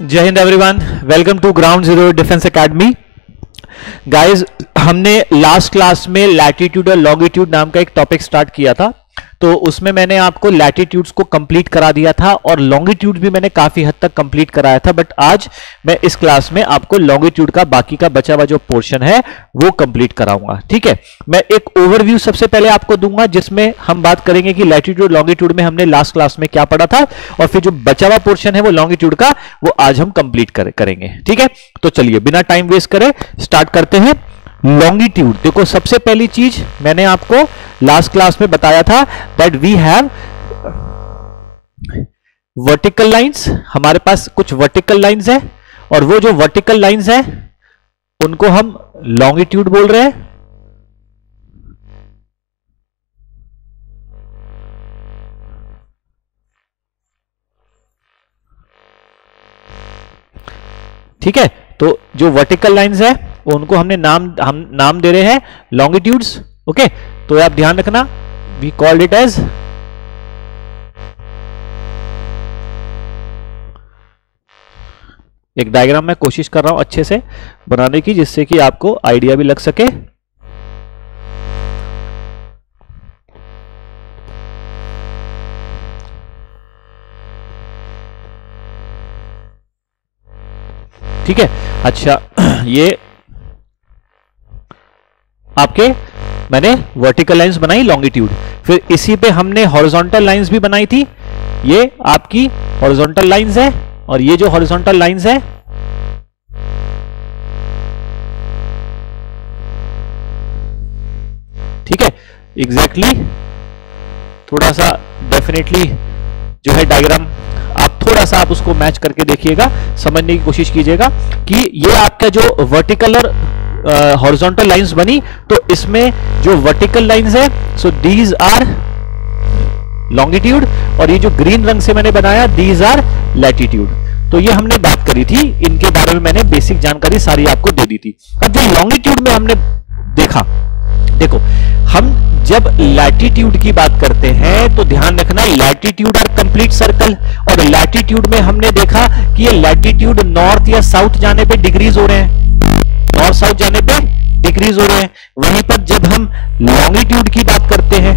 जय हिंद everyone, welcome to ground zero defence academy. Guys, हमने लास्ट क्लास में लैटिट्यूड और लॉन्गिट्यूड नाम का एक टॉपिक स्टार्ट किया था, तो उसमें मैंने आपको लैटिट्यूड्स को कंप्लीट करा दिया था और लॉन्गिट्यूड भी मैंने काफी हद तक कंप्लीट कराया था। बट आज मैं इस क्लास में आपको लॉन्गिट्यूड का बाकी का बचा हुआ जो पोर्शन है वो कंप्लीट कराऊंगा। ठीक है, मैं एक ओवरव्यू सबसे पहले आपको दूंगा जिसमें हम बात करेंगे कि लैटिट्यूड लॉन्गिट्यूड में हमने लास्ट क्लास में क्या पढ़ा था, और फिर जो बचा हुआ पोर्शन है वो लॉन्गिट्यूड का वो आज हम कंप्लीट करेंगे। ठीक है, तो चलिए बिना टाइम वेस्ट करे स्टार्ट करते हैं। लॉन्गिट्यूड देखो, सबसे पहली चीज मैंने आपको लास्ट क्लास में बताया था that we have vertical lines. हमारे पास कुछ वर्टिकल लाइंस है और वो जो वर्टिकल लाइंस है उनको हम लॉन्गिट्यूड बोल रहे हैं। ठीक है, तो जो वर्टिकल लाइंस है उनको हमने हम नाम दे रहे हैं लॉन्गिट्यूड्स। ओके, तो आप ध्यान रखना, वी कॉल्ड इट एज एक डायग्राम मैं कोशिश कर रहा हूं अच्छे से बनाने की जिससे कि आपको आइडिया भी लग सके। ठीक है, अच्छा, ये आपके मैंने वर्टिकल लाइंस बनाई लॉन्गिट्यूड, फिर इसी पे हमने हॉरिजॉन्टल लाइंस भी बनाई थी। ये आपकी हॉरिजॉन्टल लाइंस है और ये जो हॉरिजॉन्टल लाइंस है ठीक है, एग्जैक्टली थोड़ा सा डेफिनेटली जो है डायग्राम आप थोड़ा सा आप उसको मैच करके देखिएगा, समझने की कोशिश कीजिएगा कि ये आपका जो वर्टिकल और हॉरिजॉन्टल लाइंस बनी, तो इसमें जो वर्टिकल लाइंस है सो दीज आर लॉन्गिट्यूड और ये जो ग्रीन रंग से मैंने बनाया दीज आर लैटिट्यूड। तो ये हमने बात करी थी, इनके बारे में मैंने बेसिक जानकारी सारी आपको दे दी थी। अब जो लॉन्गिट्यूड में हमने देखा, देखो हम जब लैटिट्यूड की बात करते हैं तो ध्यान रखना लैटिट्यूड और कंप्लीट सर्कल, और लैटिट्यूड में हमने देखा कि ये लैटिट्यूड नॉर्थ या साउथ जाने पे डिक्रीज हो रहे हैं, नॉर्थ साउथ जाने पे डिक्रीज हो रहे हैं। वहीं पर जब हम लॉन्गिट्यूड की बात करते हैं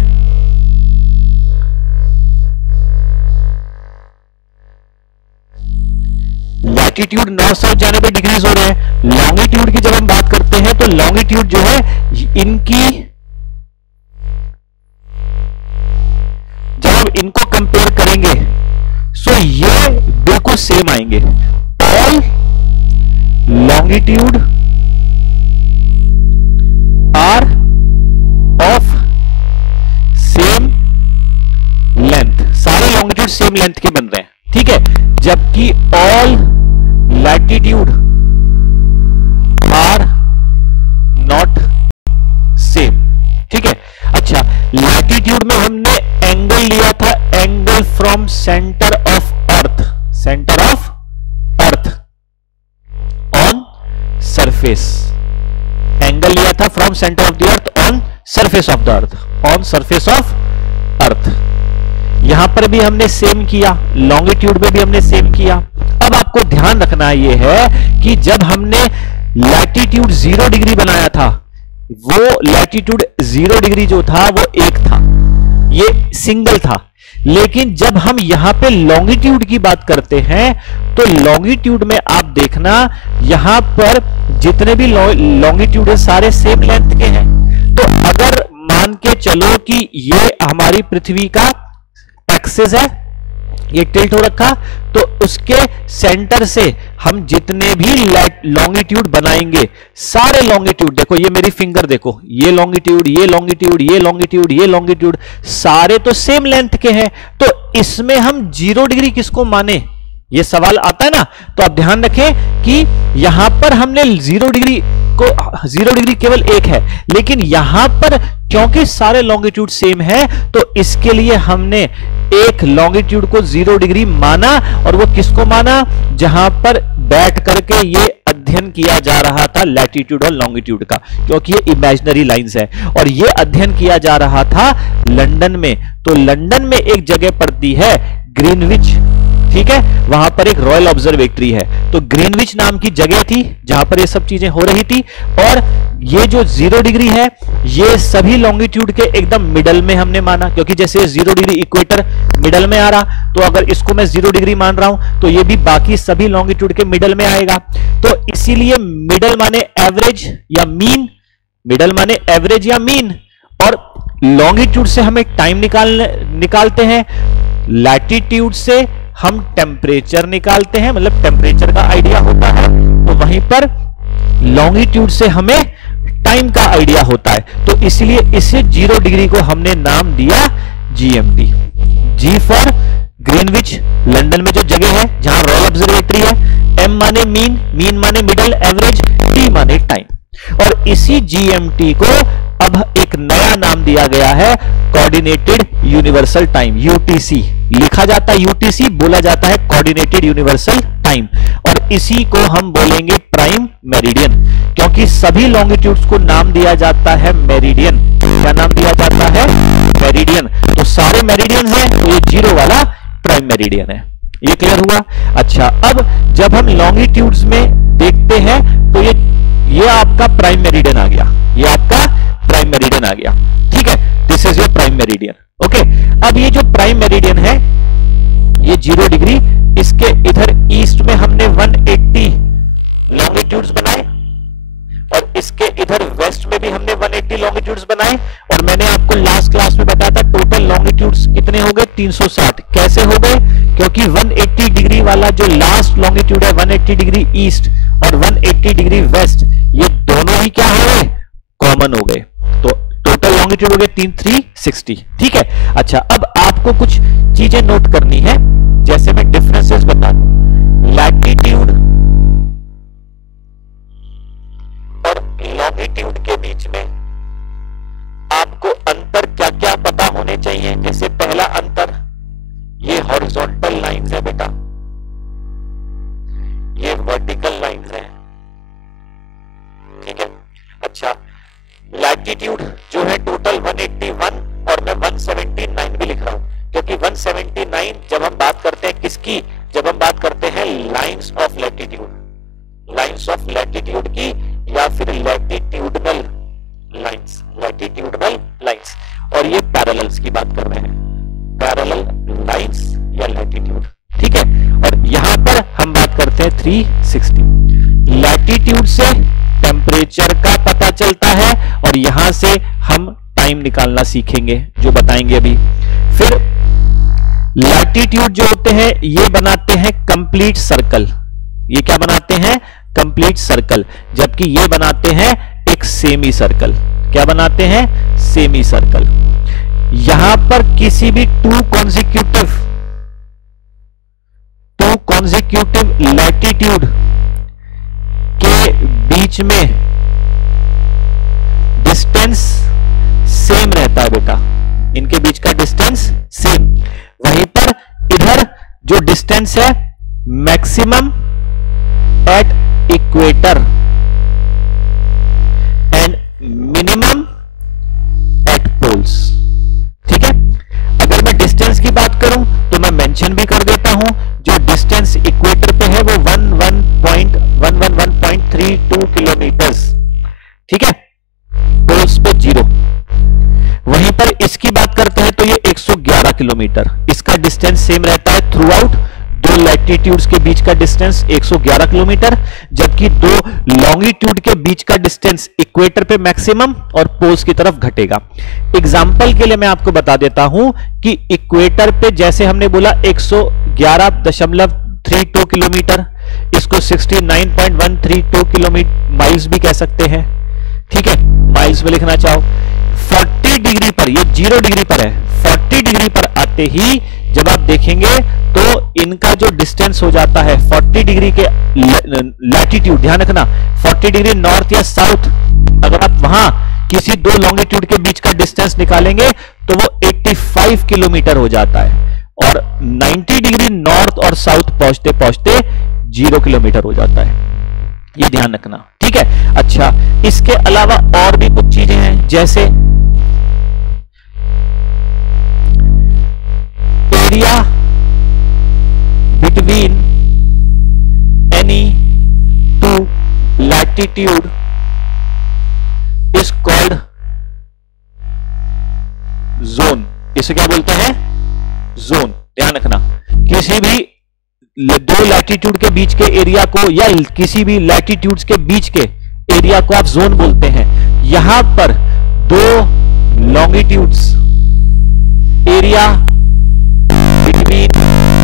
लैटिट्यूड नॉर्थ साउथ जाने पे डिक्रीज हो रहे हैं, लॉन्गिट्यूड की जब हम बात करते हैं तो लॉन्गिट्यूड जो है इनकी जब हम इनको कंपेयर करेंगे सो ये बिल्कुल सेम आएंगे। All longitude are of same length, सारे लॉन्गिट्यूड सेम लेंथ के बन रहे हैं। ठीक है, जबकि all latitude are not same. ठीक है, अच्छा, लैटिट्यूड में हमने एंगल लिया था, angle from centre of earth, centre of earth on surface, angle लिया था from centre of the earth on surface of the earth, on surface of earth. यहां पर भी हमने सेम किया, लॉन्गिट्यूड में भी हमने सेम किया। अब आपको ध्यान रखना ये है कि जब हमने लैटिट्यूड 0 डिग्री बनाया था, वो लैटिट्यूड 0 डिग्री जो था वो एक था, ये सिंगल था। लेकिन जब हम यहां पे लॉन्गिट्यूड की बात करते हैं तो लॉन्गिट्यूड में आप देखना यहां पर जितने भी लॉन्गिट्यूड है सारे सेम लेंथ के हैं। तो अगर मान के चलो कि ये हमारी पृथ्वी का एक्सिस है, ये टिल्ट हो रखा, तो उसके सेंटर से हम जितने भी लॉन्गिट्यूड बनाएंगे, सारे लॉन्गिट्यूड देखो, ये मेरी फिंगर देखो, ये लॉन्गिट्यूड, ये लॉन्गिट्यूड, ये लॉन्गिट्यूड, ये लॉन्गिट्यूड, सारे तो सेम लेंथ के हैं। तो इसमें हम 0 डिग्री किसको माने, ये सवाल आता है ना। तो आप ध्यान रखें कि यहां पर हमने 0 डिग्री को, 0 डिग्री केवल एक है, लेकिन यहां पर क्योंकि सारे लॉन्गिट्यूड सेम है तो इसके लिए हमने एक लॉन्गिट्यूड को 0 डिग्री माना, और वो किसको माना, जहां पर बैठ करके ये अध्ययन किया जा रहा था लैटिट्यूड और लॉन्गिट्यूड का, क्योंकि ये इमेजिनरी लाइंस है और ये अध्ययन किया जा रहा था लंदन में। तो लंदन में एक जगह पड़ती है ग्रीनविच ठीक है, वहां पर एक रॉयल ऑब्जर्वेटरी है। तो ग्रीनविच नाम की जगह थी जहां पर ये सब चीजें हो रही थी। और ये जो 0 डिग्री है ये सभी लॉन्गिट्यूड के एकदम मिडल में हमने माना, क्योंकि जैसे 0 डिग्री इक्वेटर मिडल में आ रहा, तो अगर इसको मैं 0 डिग्री मान रहा हूं तो ये भी बाकी सभी लॉन्गिट्यूड के मिडल में आएगा। तो इसीलिए मिडल माने एवरेज या मीन, मिडल माने एवरेज या मीन। और लॉन्गिट्यूड से हम एक टाइम निकालते हैं, लैटिट्यूड से हम टेम्परेचर निकालते हैं, मतलब टेम्परेचर का आइडिया होता है। तो वहीं पर लॉन्गिट्यूड से हमें टाइम का आइडिया होता है। तो इसलिए इसे 0 डिग्री को हमने नाम दिया GMT। G for Greenwich, London में जो जगह है जहां रॉयल ऑब्जर्वेटरी है। M माने मीन, मीन माने मिडल, एवरेज, T माने टाइम। और इसी GMT को अब एक नया नाम दिया गया है, कोऑर्डिनेटेड यूनिवर्सल टाइम, UTC। लिखा जाता है UTC, बोला जाता है कोऑर्डिनेटेड यूनिवर्सल टाइम। और इसी को हम बोलेंगे प्राइम मेरिडियन, क्योंकि सभी लॉन्गिट्यूड्स को नाम दिया जाता है मेरिडियन। क्या नाम दिया जाता है? मेरिडियन। तो सारे मेरिडियन हैं, तो ये 0 वाला प्राइम मेरिडियन है। ये क्लियर हुआ? अच्छा, अब जब हम लॉन्गिट्यूड्स में देखते हैं तो ये आपका प्राइम मेरिडियन आ गया, ये आपका प्राइम मेरिडियन आ गया। ठीक है, this is your prime meridian. Okay, अब ये जो प्राइम मेरिडियन है ये 0 डिग्री, इसके इधर ईस्ट में हमने 180 लॉन्गिट्यूड्स बनाए और इसके इधर वेस्ट में भी हमने 180 लॉन्गिट्यूड्स बनाए। और मैंने आपको लास्ट क्लास में बताया था टोटल लॉन्गिट्यूड्स कितने हो गए? 360। कैसे हो गए? क्योंकि 180 डिग्री वाला जो लास्ट लॉन्गिट्यूड है 180 डिग्री ईस्ट और 180 डिग्री वेस्ट, ये दोनों ही क्या हो गए? कॉमन हो गए। तो टोटल लॉन्गिट्यूड हो गए 360। ठीक है, अच्छा, अब आपको कुछ चीजें नोट करनी है, जैसे मैं डिफरेंसेस बता दूं। लैटिट्यूड और लॉन्गिट्यूड के बीच में आपको अंतर क्या क्या पता होने चाहिए। जैसे पहला अंतर, ये हॉरिजॉन्टल लाइंस है बेटा, ये वर्टिकल लाइंस है। ठीक है, अच्छा, लैटिट्यूड जो है टोटल 181 और मैं 179 भी लिख रहा हूं, क्योंकि 179 जब हम बात करते हैं किसकी? जब हम बात करते हैं lines of latitude, lines of latitude की, या फिर लैटिट्यूडनल लाइंस, लैटिट्यूडनल लाइंस। और ये पैरेलल्स की बात कर रहे हैं, पैरेलल लाइंस या लैटिट्यूड। ठीक है, और यहां पर हम बात करते हैं 360। लैटिट्यूड से टेम्परेचर का पता चलता है और यहां से हम टाइम निकालना सीखेंगे, जो बताएंगे अभी। फिर लैटिट्यूड जो होते हैं ये बनाते हैं कंप्लीट सर्कल। ये क्या बनाते हैं? Complete circle. जबकि ये बनाते हैं एक सेमी सर्कल। क्या बनाते हैं? Semi circle. यहां पर किसी भी टू कॉन्जिक्यूटिव लैटिट्यूड के बीच में डिस्टेंस सेम रहता है बेटा, इनके बीच का डिस्टेंस सेम। वहीं पर इधर जो डिस्टेंस है maximum at equator and minimum at poles. ठीक है, अगर मैं डिस्टेंस की बात करूं तो मैं मेंशन भी कर देता हूं, जो डिस्टेंस इक्वेटर पे है वो 111.32 किलोमीटर्स। ठीक है, पोल्स पे 0। वहीं पर इसकी बात करते हैं तो ये 111 किलोमीटर, इसका डिस्टेंस सेम रहता है थ्रू आउट। दो लैटिट्यूड्स के बीच का डिस्टेंस 111 किलोमीटर, जबकि दो लॉन्गिट्यूड के बीच का डिस्टेंस इक्वेटर पे मैक्सिमम और पोल्स की तरफ घटेगा। एग्जाम्पल के लिए मैं आपको बता देता हूं कि इक्वेटर पे जैसे हमने बोला 111.32 किलोमीटर, इसको 69.132 किलोमीटर माइल्स भी कह सकते हैं। ठीक है, माइल्स में लिखना चाहो। 40 डिग्री पर, ये 0 डिग्री पर है, 40 डिग्री पर आते ही जब आप देखेंगे तो इनका जो डिस्टेंस हो जाता है 40 डिग्री के लैटिट्यूड, ध्यान रखना 40 डिग्री नॉर्थ या साउथ, अगर आप वहां किसी दो लॉन्गिट्यूड के बीच का डिस्टेंस निकालेंगे तो वो 85 किलोमीटर हो जाता है, और 90 डिग्री नॉर्थ और साउथ पहुंचते पहुंचते 0 किलोमीटर हो जाता है। ये ध्यान रखना, ठीक है। अच्छा, इसके अलावा और भी कुछ चीजें हैं, जैसे area latitude is called zone. इसे क्या बोलते हैं? जोन। ध्यान रखना, किसी भी दो लैटिट्यूड के बीच के एरिया को या किसी भी लैटिट्यूड्स के बीच के एरिया को आप जोन बोलते हैं। यहां पर दो longitudes, area between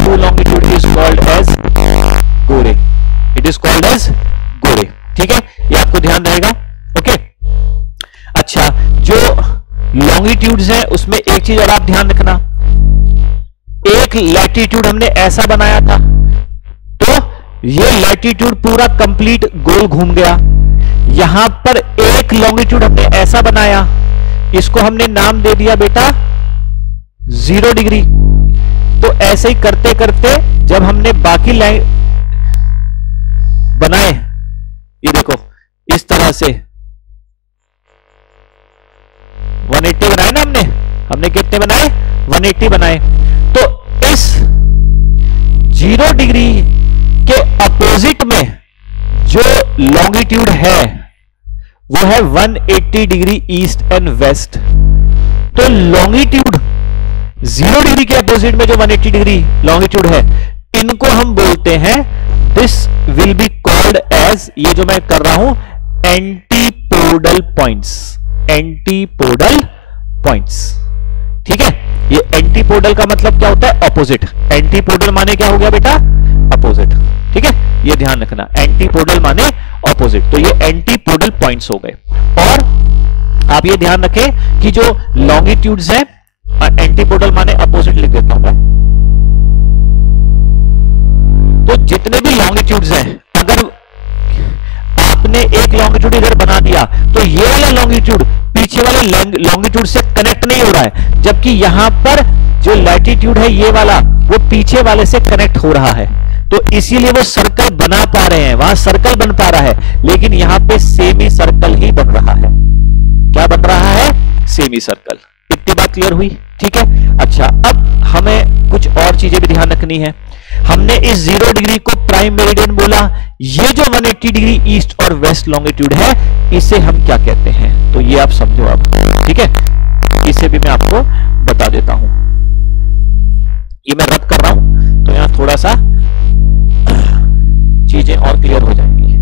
two longitude is called as gore. It is called as gore. ठीक है, ये आपको ध्यान रहेगा। ओके, अच्छा, जो लॉन्गिट्यूड्स है उसमें एक चीज और आप ध्यान रखना, एक लैटिट्यूड हमने ऐसा बनाया था तो ये लैटिट्यूड पूरा कंप्लीट गोल घूम गया। यहां पर एक लॉन्गिट्यूड हमने ऐसा बनाया, इसको हमने नाम दे दिया बेटा 0 डिग्री। तो ऐसे ही करते करते जब हमने बाकी लाइन बनाए, ये देखो इस तरह से 180 बनाए ना हमने कितने बनाए? 180 बनाए। तो इस 0 डिग्री के अपोजिट में जो लॉन्गिट्यूड है वो है 180 डिग्री ईस्ट एंड वेस्ट। तो लॉन्गिट्यूड 0 डिग्री के अपोजिट में जो 180 डिग्री लॉन्गिट्यूड है, इनको हम बोलते हैं, this will be called as, ये जो मैं कर रहा हूं, एंटीपोडल पॉइंट्स। Antipodal points. ठीक है, ये एंटीपोडल का मतलब क्या होता है? ऑपोजिट। एंटीपोडल माने क्या हो गया बेटा? अपोजिट। ठीक है, ये ध्यान रखना, एंटीपोडल माने ऑपोजिट। तो ये एंटीपोडल पॉइंट्स हो गए। और आप ये ध्यान रखें कि जो लॉन्गिट्यूड्स हैं, एंटीपोडल माने अपोजिट लिख देता हूं मैं। तो जितने भी लॉन्गिट्यूड्स हैं, अगर आपने एक लॉन्गिट्यूड इधर बना दिया तो ये वाला लॉन्गिट्यूड पीछे वाले लॉन्गिट्यूड से कनेक्ट नहीं हो रहा है, जबकि यहां पर जो लैटिट्यूड है ये वाला, वो पीछे वाले से कनेक्ट हो रहा है। तो इसीलिए वो सर्कल बना पा रहे हैं, वहां सर्कल बन पा रहा है, लेकिन यहां पे सेमी सर्कल ही बन रहा है। क्या बन रहा है? Semi circle. इतनी बात क्लियर हुई? ठीक है। अच्छा, अब हमें कुछ और चीजें भी ध्यान रखनी है। हमने इस 0 डिग्री को प्राइम मेरिडियन बोला। ये जो 180 डिग्री ईस्ट और वेस्ट लॉन्गिट्यूड है, इसे हम क्या कहते हैं? तो ये आप समझो अब। ठीक है, इसे भी मैं आपको बता देता हूं। ये मैं रब कर रहा हूं तो यहां थोड़ा सा चीजें और क्लियर हो जाएंगी।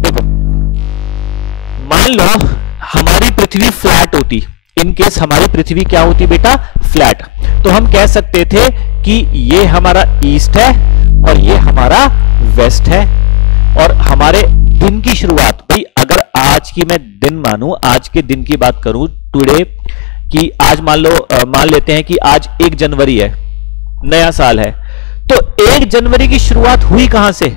देखो, मान लो हमारी पृथ्वी फ्लैट होती, इन केस हमारी पृथ्वी क्या होती बेटा? फ्लैट। तो हम कह सकते थे कि ये हमारा ईस्ट है और ये हमारा वेस्ट है। और हमारे दिन की शुरुआत, भाई अगर आज की मैं दिन मानूं, आज के दिन की बात करूं, टुडे, कि आज मान लेते हैं कि आज 1 जनवरी है, नया साल है। तो 1 जनवरी की शुरुआत हुई कहां से?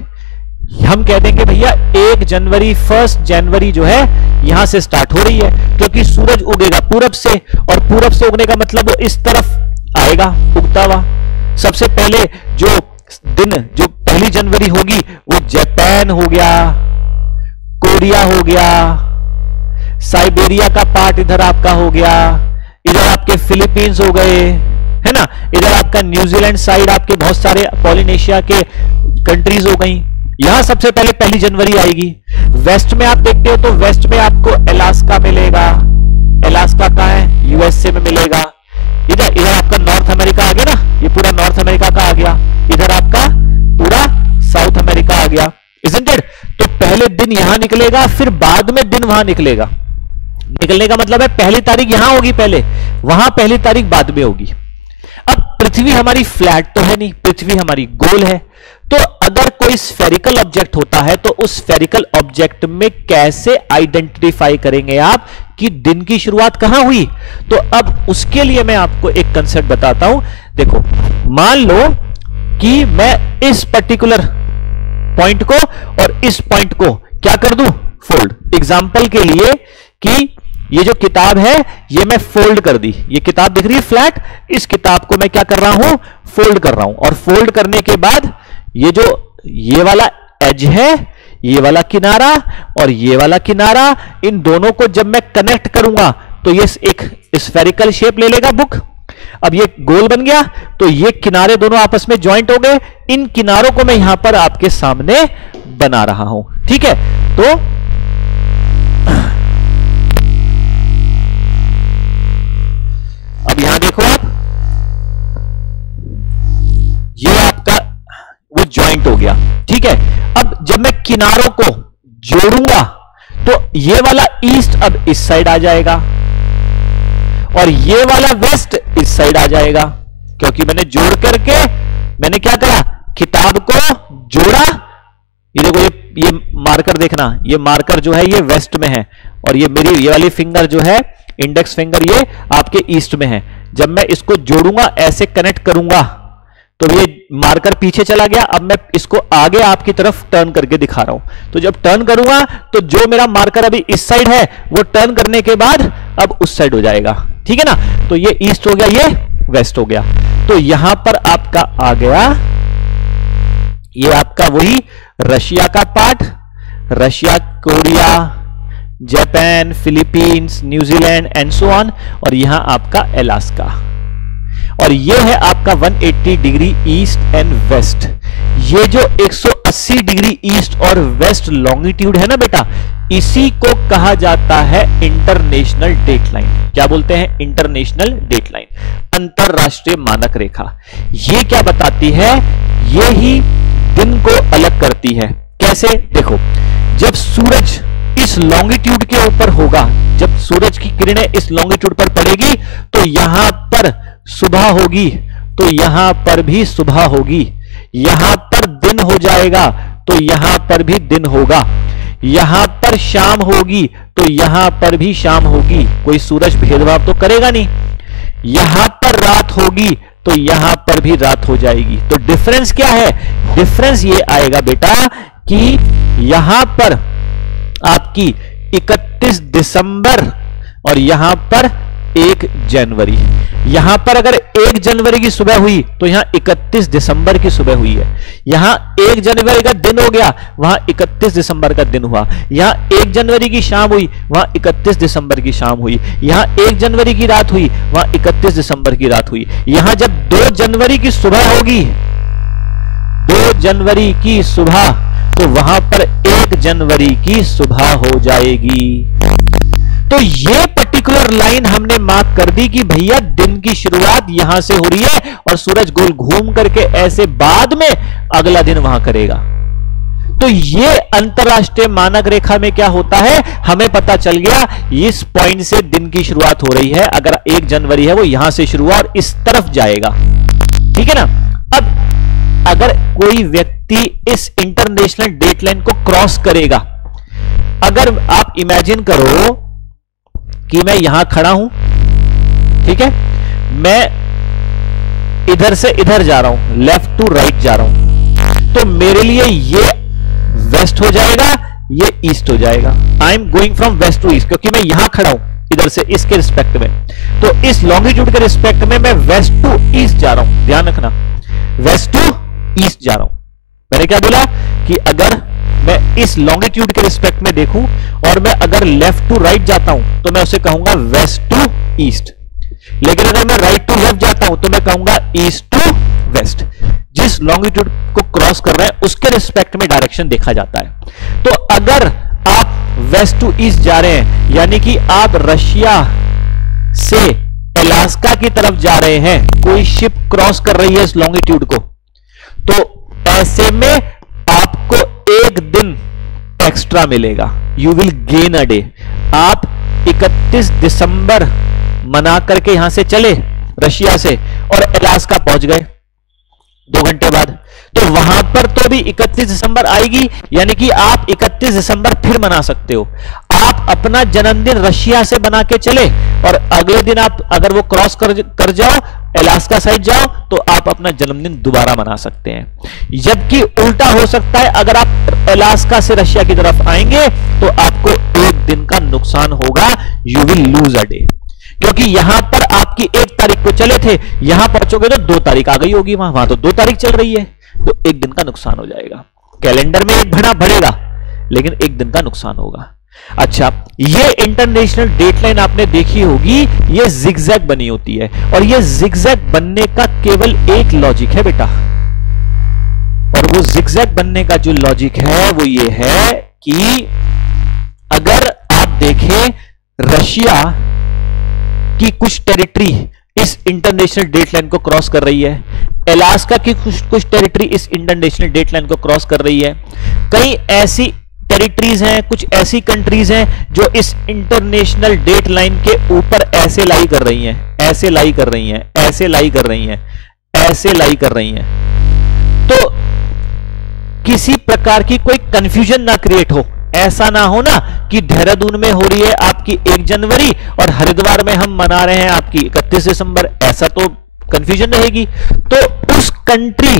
हम कह देंगे भैया 1 जनवरी, 1 जनवरी जो है यहां से स्टार्ट हो रही है, क्योंकि सूरज उगेगा पूरब से, और पूरब से उगने का मतलब वो इस तरफ आएगा उगता हुआ। सबसे पहले जो दिन, जो पहली जनवरी होगी, वो जापान हो गया, कोरिया हो गया, साइबेरिया का पार्ट इधर आपका हो गया, इधर आपके फिलीपींस हो गए, है ना, इधर आपका न्यूजीलैंड साइड आपके बहुत सारे पॉलिनेशिया के कंट्रीज हो गई। यहां सबसे पहले पहली जनवरी आएगी। वेस्ट में आप देखते हो तो वेस्ट में आपको अलास्का मिलेगा। अलास्का कहां है? यूएसए में मिलेगा। इधर आपका नॉर्थ अमेरिका आ गया ना, ये पूरा नॉर्थ अमेरिका का आ गया। इधर आपका पूरा साउथ अमेरिका आ गया, इज़न्ट इट? तो पहले दिन यहां निकलेगा, फिर बाद में दिन वहां निकलेगा। निकलने का मतलब है पहली तारीख यहां होगी पहले, वहां पहली तारीख बाद में होगी। अब पृथ्वी हमारी फ्लैट तो है नहीं, पृथ्वी हमारी गोल है। तो अगर कोई स्फेरिकल ऑब्जेक्ट होता है तो उस स्फेरिकल ऑब्जेक्ट में कैसे आइडेंटिफाई करेंगे आप कि दिन की शुरुआत कहां हुई? तो अब उसके लिए मैं आपको एक कंसेप्ट बताता हूं। देखो, मान लो कि मैं इस पर्टिकुलर पॉइंट को और इस पॉइंट को क्या कर दूं? फोल्ड। एग्जाम्पल के लिए कि ये जो किताब है ये मैं फोल्ड कर दी, ये किताब दिख रही है फ्लैट, इस किताब को मैं क्या कर रहा हूं? फोल्ड कर रहा हूं। और फोल्ड करने के बाद ये वाला एज है, ये वाला किनारा और ये वाला किनारा, इन दोनों को जब मैं कनेक्ट करूंगा तो ये एक स्फेरिकल शेप ले लेगा बुक। अब ये गोल बन गया, तो ये किनारे दोनों आपस में ज्वाइंट हो गए। इन किनारों को मैं यहां पर आपके सामने बना रहा हूं, ठीक है। तो अब यहां देखो आप, ये आपका वो ज्वाइंट हो गया, ठीक है। अब जब मैं किनारों को जोड़ूंगा तो ये वाला ईस्ट अब इस साइड आ जाएगा और ये वाला वेस्ट इस साइड आ जाएगा, क्योंकि मैंने जोड़ करके मैंने क्या करा, किताब को जोड़ा। ये देखो, ये मार्कर देखना, ये मार्कर जो है ये वेस्ट में है और ये मेरी ये वाली फिंगर जो है इंडेक्स फिंगर ये आपके ईस्ट में है। जब मैं इसको जोड़ूंगा, ऐसे कनेक्ट करूंगा तो ये मार्कर पीछे चला गया। अब मैं इसको आगे आपकी तरफ टर्न करके दिखा रहा हूं। तो जब टर्न करूंगा तो जो मेरा मार्कर अभी इस साइड है वो टर्न करने के बाद अब उस साइड हो जाएगा, ठीक है ना। तो ये ईस्ट हो गया, ये वेस्ट हो गया। तो यहां पर आपका आ गया, ये आपका वही रशिया का part, Russia, Korea, Japan, Philippines, New Zealand and so on, और यहां आपका अलास्का। और ये है आपका 180 डिग्री ईस्ट एंड वेस्ट। ये जो 180 डिग्री ईस्ट और वेस्ट लॉन्गिट्यूड है ना बेटा, इसी को कहा जाता है इंटरनेशनल डेटलाइन। क्या बोलते हैं? इंटरनेशनल डेटलाइन, अंतरराष्ट्रीय मानक रेखा। ये क्या बताती है? ये ही दिन को अलग करती है। कैसे? देखो, जब सूरज इस लॉन्गिट्यूड के ऊपर होगा, जब सूरज की किरणें इस लॉन्गिट्यूड पर पड़ेगी तो यहां पर सुबह होगी, तो यहां पर भी सुबह होगी। यहां पर दिन हो जाएगा तो यहां पर भी दिन होगा। यहां पर शाम होगी तो यहां पर भी शाम होगी। कोई सूरज भेदभाव तो करेगा नहीं। यहां पर रात होगी तो यहां पर भी रात हो जाएगी। तो डिफरेंस क्या है? डिफरेंस ये आएगा बेटा कि यहां पर आपकी 31 दिसंबर और यहां पर 1 जनवरी। यहां पर अगर 1 जनवरी की सुबह हुई तो यहां 31 दिसंबर की सुबह हुई है। यहां 1 जनवरी का दिन हो गया, वहां 31 दिसंबर का दिन हुआ। यहां 1 जनवरी की शाम हुई, वहां 31 दिसंबर की शाम हुई। यहां 1 जनवरी की रात हुई, वहां 31 दिसंबर की रात हुई। यहां जब 2 जनवरी की सुबह होगी, 2 जनवरी की सुबह, तो वहां पर 1 जनवरी की सुबह हो जाएगी। तो ये पर्टिकुलर लाइन हमने मार्क कर दी कि भैया दिन की शुरुआत यहां से हो रही है और सूरज गोल घूम करके ऐसे बाद में अगला दिन वहां करेगा। तो ये अंतरराष्ट्रीय मानक रेखा में क्या होता है, हमें पता चल गया इस पॉइंट से दिन की शुरुआत हो रही है। अगर 1 जनवरी है वो यहां से शुरू हुआ और इस तरफ जाएगा, ठीक है ना। अब अगर कोई व्यक्ति इस इंटरनेशनल डेटलाइन को क्रॉस करेगा, अगर आप इमेजिन करो कि मैं यहां खड़ा हूं, ठीक है, मैं इधर से इधर जा रहा हूं, लेफ्ट टू राइट जा रहा हूं, तो मेरे लिए ये वेस्ट हो जाएगा, ये ईस्ट हो जाएगा। I am going from west to east, क्योंकि मैं यहां खड़ा हूं इधर से, इसके रिस्पेक्ट में। तो इस लॉन्गिट्यूड के रिस्पेक्ट में मैं वेस्ट टू ईस्ट जा रहा हूं। ध्यान रखना, वेस्ट टू ईस्ट जा रहा हूं। मैंने क्या बोला कि अगर मैं इस लॉन्गिट्यूड के रिस्पेक्ट में देखूं और मैं अगर लेफ्ट टू राइट जाता हूं तो मैं उसे कहूंगा वेस्ट टू ईस्ट। लेकिन अगर मैं राइट टू लेफ्ट जाता हूं तो मैं कहूंगा ईस्ट टू वेस्ट। जिस लॉन्गिट्यूड को क्रॉस कर रहे हैं उसके रिस्पेक्ट में डायरेक्शन देखा जाता है। तो अगर आप वेस्ट टू ईस्ट जा रहे हैं, यानी कि आप रशिया से अलास्का की तरफ जा रहे हैं, कोई शिप क्रॉस कर रही है इस लॉन्गिट्यूड को, तो ऐसे में आपको 1 दिन एक्स्ट्रा मिलेगा। You will gain a day. आप 31 दिसंबर मना करके यहां से चले रशिया से और अलास्का पहुंच गए 2 घंटे बाद, तो वहां पर तो भी 31 दिसंबर आएगी, यानी कि आप 31 दिसंबर फिर मना सकते हो। आप अपना जन्मदिन रशिया से बना के चले और अगले दिन आप अगर वो क्रॉस कर जाओ, अलास्का साइड जाओ, तो आप अपना जन्मदिन दोबारा मना सकते हैं। जबकि उल्टा हो सकता है, अगर आप अलास्का से रशिया की तरफ आएंगे तो आपको 1 दिन का नुकसान होगा। You will lose a day, क्योंकि यहां पर आपकी 1 तारीख को चले थे, यहां पहुंचोगे तो 2 तारीख आ गई होगी, वहां तो 2 तारीख चल रही है, तो 1 दिन का नुकसान हो जाएगा। कैलेंडर में 1 बढ़ेगा लेकिन 1 दिन का नुकसान होगा। अच्छा, ये इंटरनेशनल डेटलाइन आपने देखी होगी, ये जिगजैग बनी होती है, और ये जिगजैग बनने का केवल एक लॉजिक है बेटा, और वो जिगजैग बनने का जो लॉजिक है वो ये है कि अगर आप देखें रशिया की कुछ टेरिटरी इस इंटरनेशनल डेटलाइन को क्रॉस कर रही है, अलास्का की कुछ टेरिटरी इस इंटरनेशनल डेटलाइन को क्रॉस कर रही है, कई ऐसी टेरिटरीज हैं, कुछ ऐसी कंट्रीज हैं जो इस इंटरनेशनल डेटलाइन के ऊपर ऐसे लाई कर रही हैं, ऐसे लाई कर रही हैं, ऐसे लाई कर रही हैं, ऐसे लाई कर रही हैं। तो किसी प्रकार की कोई कंफ्यूजन ना क्रिएट हो, ऐसा ना हो ना कि देहरादून में हो रही है आपकी 1 जनवरी और हरिद्वार में हम मना रहे हैं आपकी 31 दिसंबर, ऐसा तो कंफ्यूजन रहेगी। तो उस कंट्री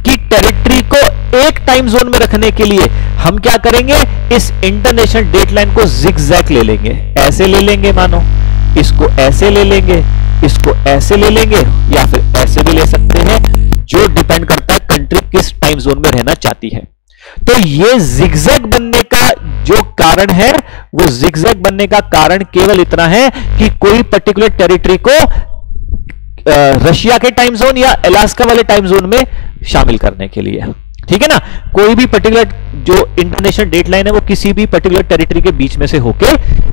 की टेरिटरी को एक टाइम जोन में रखने के लिए हम क्या करेंगे, इस इंटरनेशनल डेटलाइन को जिगजैग ले लेंगे, ऐसे ले लेंगे, मानो इसको ऐसे ले लेंगे, इसको ऐसे ले लेंगे, या फिर ऐसे भी ले सकते हैं, जो डिपेंड करता है कंट्री किस टाइम जोन में रहना चाहती है। तो ये जिगजैग बनने का जो कारण है, वो जिगजैग बनने का कारण केवल इतना है कि कोई पर्टिकुलर टेरिटरी को रशिया के टाइम जोन या अलास्का वाले टाइम जोन में शामिल करने के लिए, ठीक है ना। कोई भी पर्टिकुलर जो इंटरनेशनल डेटलाइन है वो किसी भी पर्टिकुलर टेरिटरी के बीच में से होके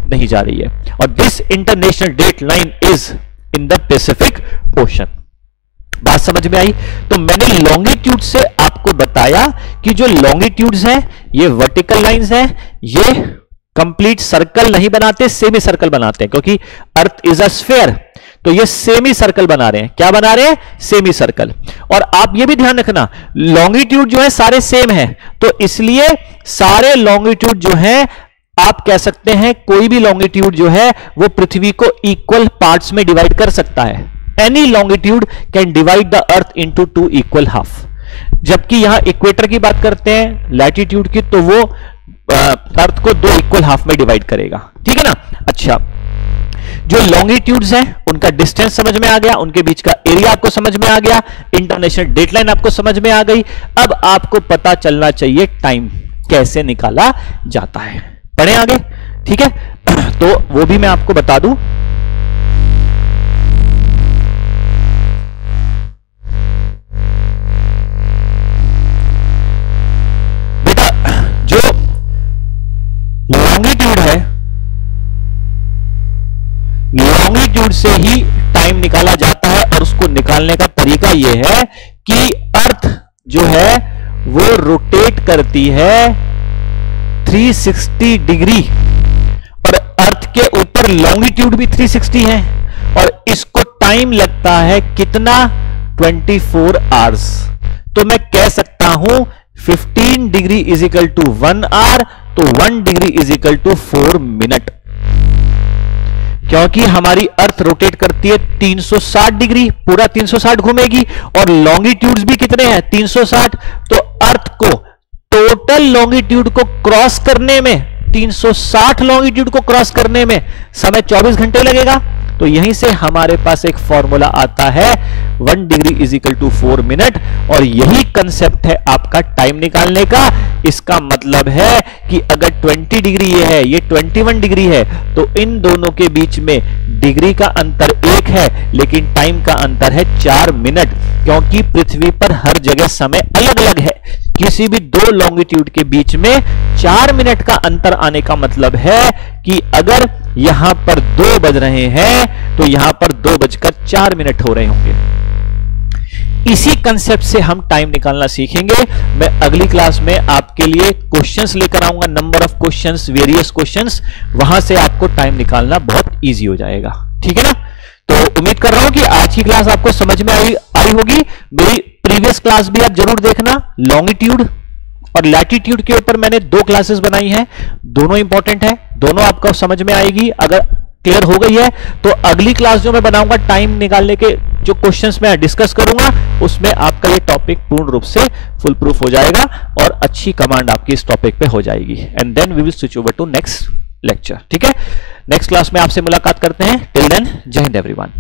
नहीं जा रही है, और this international dateline is in the Pacific ocean. बात समझ में आई? तो मैंने लॉन्गिट्यूड से आपको बताया कि जो लॉन्गिट्यूड्स हैं ये वर्टिकल लाइंस हैं, ये कंप्लीट सर्कल नहीं बनाते, सेमी सर्कल बनाते हैं, क्योंकि अर्थ इज अ स्फीयर, तो ये सेमी सर्कल बना रहे हैं। क्या बना रहे हैं? Semi circle. और आप ये भी ध्यान रखना, लॉन्गिट्यूड जो है सारे सेम है, तो इसलिए सारे लॉन्गिट्यूड जो है आप कह सकते हैं कोई भी लॉन्गिट्यूड जो है वो पृथ्वी को इक्वल पार्ट्स में डिवाइड कर सकता है। Any longitude can divide the earth into 2 equal half. जबकि यहां इक्वेटर की बात करते हैं लैटिट्यूड की, तो वो अर्थ को 2 इक्वल हाफ में डिवाइड करेगा, ठीक है ना। अच्छा, जो लॉन्गिट्यूड्स हैं उनका डिस्टेंस समझ में आ गया, उनके बीच का एरिया आपको समझ में आ गया, इंटरनेशनल डेटलाइन आपको समझ में आ गई। अब आपको पता चलना चाहिए टाइम कैसे निकाला जाता है। पढ़े आगे, ठीक है। तो वो भी मैं आपको बता दूं। बेटा जो लॉन्गिट्यूड है, लॉन्गिट्यूड से ही टाइम निकाला जाता है, और उसको निकालने का तरीका यह है कि अर्थ जो है वो रोटेट करती है 360 डिग्री, और अर्थ के ऊपर लॉन्गिट्यूड भी 360 है, और इसको टाइम लगता है कितना? 24 आवर्स। तो मैं कह सकता हूं 15 degree is equal to 1 hour, तो 1 degree is equal to 4 minute, क्योंकि हमारी अर्थ रोटेट करती है 360 डिग्री, पूरा 360 घूमेगी, और लॉन्गिट्यूड्स भी कितने हैं? 360। तो अर्थ को टोटल लॉन्गिट्यूड को क्रॉस करने में, 360 लॉन्गिट्यूड को क्रॉस करने में समय 24 घंटे लगेगा। तो यहीं से हमारे पास एक फॉर्मूला आता है 1 degree is equal to 4 minute, और यही कंसेप्ट है आपका टाइम निकालने का। इसका मतलब है कि अगर 20 डिग्री ये है, ये 21 डिग्री है, तो इन दोनों के बीच में डिग्री का अंतर 1 है, लेकिन टाइम का अंतर है 4 मिनट, क्योंकि पृथ्वी पर हर जगह समय अलग अलग है। किसी भी 2 लॉन्गिट्यूड के बीच में 4 मिनट का अंतर आने का मतलब है कि अगर यहां पर 2 बज रहे हैं तो यहां पर 2:04 हो रहे होंगे। इसी कंसेप्ट से हम टाइम निकालना सीखेंगे। मैं अगली क्लास में आपके लिए क्वेश्चंस लेकर आऊंगा, number of questions, various questions, वहां से आपको टाइम निकालना बहुत इजी हो जाएगा, ठीक है ना। तो उम्मीद कर रहा हूं कि आज की क्लास आपको समझ में आई होगी। मेरी प्रीवियस क्लास भी आप जरूर देखना। लॉन्गिट्यूड और लैटिट्यूड के ऊपर मैंने 2 क्लासेस बनाई हैं, दोनों इंपॉर्टेंट है, दोनों आपको समझ में आएगी। अगर क्लियर हो गई है तो अगली क्लास जो मैं बनाऊंगा टाइम निकालने के जो क्वेश्चंस मैं डिस्कस करूंगा, उसमें आपका ये टॉपिक पूर्ण रूप से फुल प्रूफ हो जाएगा और अच्छी कमांड आपकी इस टॉपिक पे हो जाएगी। And then we will switch over to next lecture, ठीक है। नेक्स्ट क्लास में आपसे मुलाकात करते हैं। टिल देन, जय हिंद एवरीवन।